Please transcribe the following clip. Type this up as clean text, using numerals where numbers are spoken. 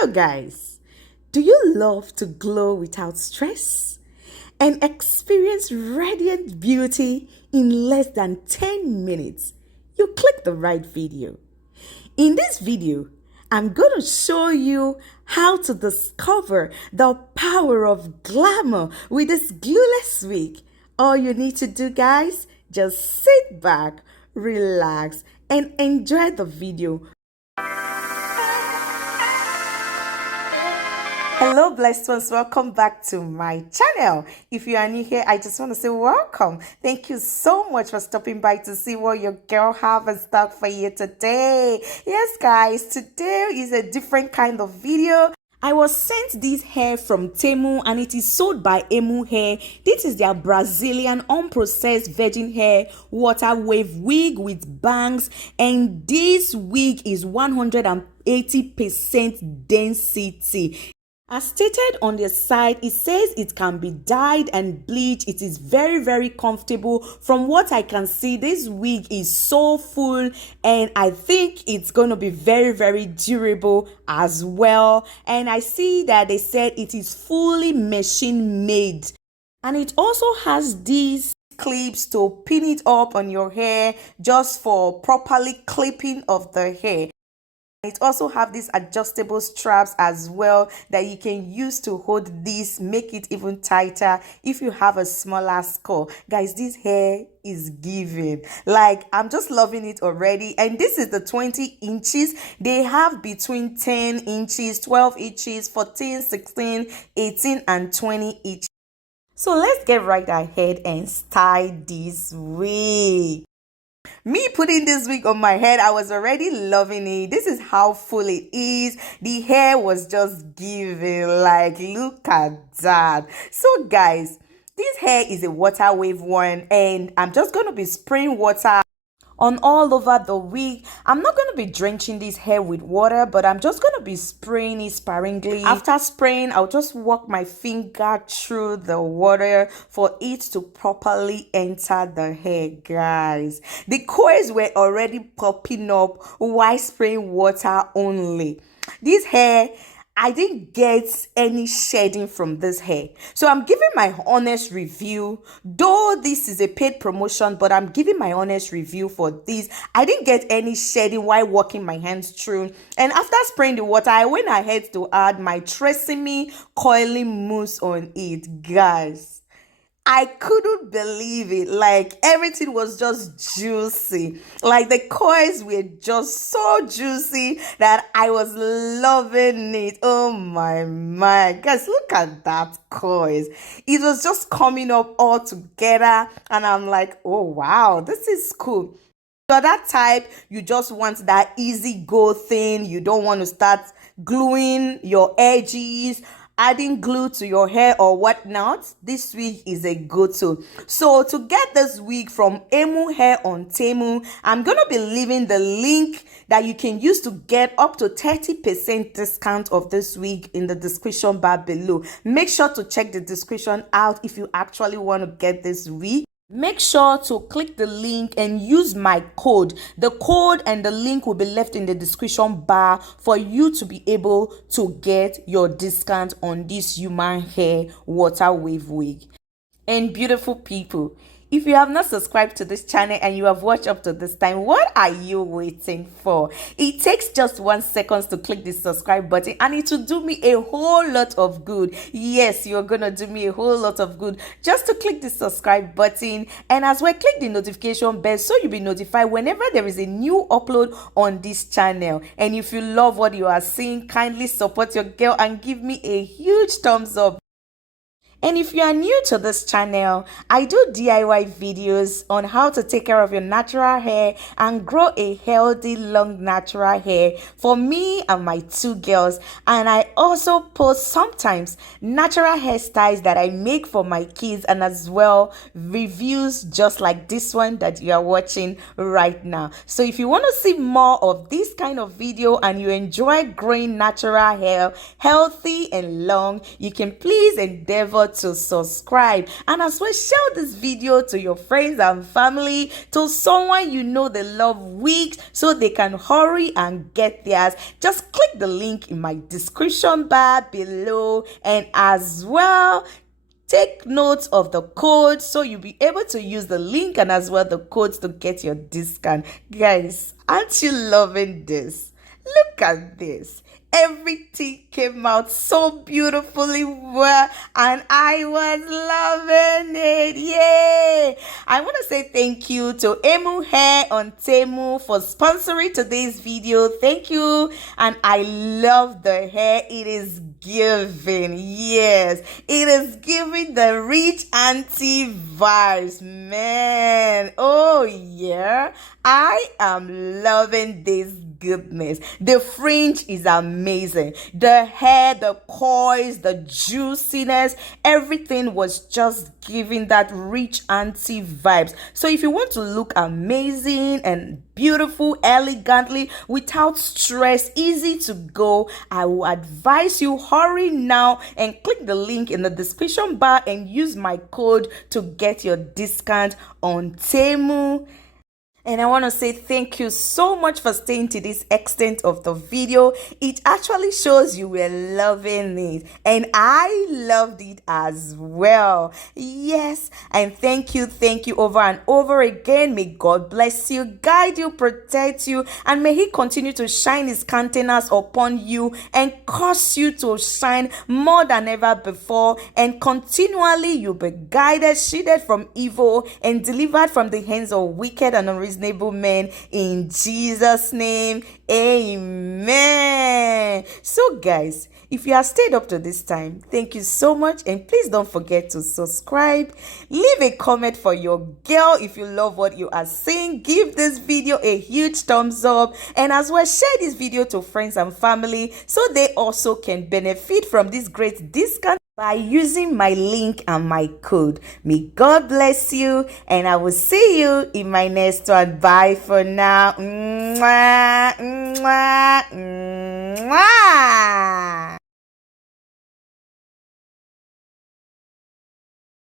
Hello guys, do you love to glow without stress and experience radiant beauty in less than 10 minutes? You clicked the right video. In this video, I'm going to show you how to discover the power of glamour with this glueless wig. All you need to do, guys, just sit back, relax, and enjoy the video. Hello blessed ones, welcome back to my channel. If you are new here, I just want to say welcome. Thank you so much for stopping by to see what your girl have in stock for you today. Yes guys, today is a different kind of video. I was sent this hair from Temu and it is sold by Emolhair. This is their Brazilian unprocessed virgin hair water wave wig with bangs, and this wig is 180% density. As stated on the side, it says it can be dyed and bleached. It is very comfortable. From what I can see, this wig is so full and I think it's going to be very durable as well. And I see that they said it is fully machine made. And it also has these clips to pin it up on your hair just for properly clipping of the hair. It also have these adjustable straps as well that you can use to hold this, make it even tighter if you have a smaller skull. Guys, this hair is giving. Like, I'm just loving it already. And this is the 20 inches. They have between 10 inches, 12 inches, 14, 16, 18, and 20 inches. So let's get right ahead and style this wig. Me putting this wig on my head, I was already loving it. This is how full it is. The hair was just giving, like, look at that. So guys, this hair is a water wave one and I'm just going to be spraying water on all over the wig. I'm not going to be drenching this hair with water, but I'm just going to be spraying it sparingly. After spraying, I'll just walk my finger through the water for it to properly enter the hair, guys. The coils were already popping up while spraying water only. This hair, I didn't get any shedding from this hair. So I'm giving my honest review. Though this is a paid promotion, but I'm giving my honest review for this. I didn't get any shedding while walking my hands through. And after spraying the water, I went ahead to add my Tresemme coiling mousse on it, guys. I couldn't believe it. Like, everything was just juicy. Like, the coils were just so juicy that I was loving it. Oh my guys, look at that coils. It was just coming up all together and I'm like, oh wow, this is cool. So that type, you just want that easy go thing. You don't want to start gluing your edges, adding glue to your hair or whatnot. This wig is a go-to. So to get this wig from Emolhair on Temu, I'm gonna be leaving the link that you can use to get up to 30% discount of this wig in the description bar below. Make sure to check the description out if you actually want to get this wig. Make sure to click the link and use my code. The code and the link will be left in the description bar for you to be able to get your discount on this human hair water wave wig. And beautiful people, if you have not subscribed to this channel and you have watched up to this time, what are you waiting for? It takes just 1 second to click the subscribe button and it will do me a whole lot of good. Yes, you're gonna do me a whole lot of good just to click the subscribe button, and as well click the notification bell so you'll be notified whenever there is a new upload on this channel. And if you love what you are seeing, kindly support your girl and give me a huge thumbs up. And if you are new to this channel, I do DIY videos on how to take care of your natural hair and grow a healthy, long natural hair for me and my 2 girls. And I also post sometimes natural hairstyles that I make for my kids, and as well reviews just like this one that you are watching right now. So if you want to see more of this kind of video and you enjoy growing natural hair, healthy and long, you can please endeavor forgot to subscribe, and as well share this video to your friends and family, to someone you know they love wigs, so they can hurry and get theirs. Just click the link in my description bar below, and as well take notes of the code so you'll be able to use the link and as well the codes to get your discount. Guys, aren't you loving this? Look at this. Everything came out so beautifully well, and I was loving it. Yay! I want to say thank you to Emolhair on Temu for sponsoring today's video. Thank you. And I love the hair. It is giving. Yes, it is giving the rich auntie vibes, man. Oh yeah, I am loving this goodness. The fringe is amazing. The hair, the coils, the juiciness, everything was just giving that rich auntie vibes. So if you want to look amazing and beautiful, elegantly, without stress, easy to go, I will advise you hurry now and click the link in the description bar and use my code to get your discount on Temu. And I want to say thank you so much for staying to this extent of the video. It actually shows you were loving it, and I loved it as well. Yes, and thank you over and over again. May God bless you, guide you, protect you, and may He continue to shine His countenance upon you and cause you to shine more than ever before, and continually you'll be guided, shielded from evil, and delivered from the hands of wicked and unreasonable men, in Jesus' name. Amen. So guys, if you have stayed up to this time, thank you so much, and please don't forget to subscribe. Leave a comment for your girl if you love what you are seeing. Give this video a huge thumbs up, and as well share this video to friends and family so they also can benefit from this great discount by using my link and my code. May God bless you, and I will see you in my next one. Bye for now. Mwah, mwah, mwah.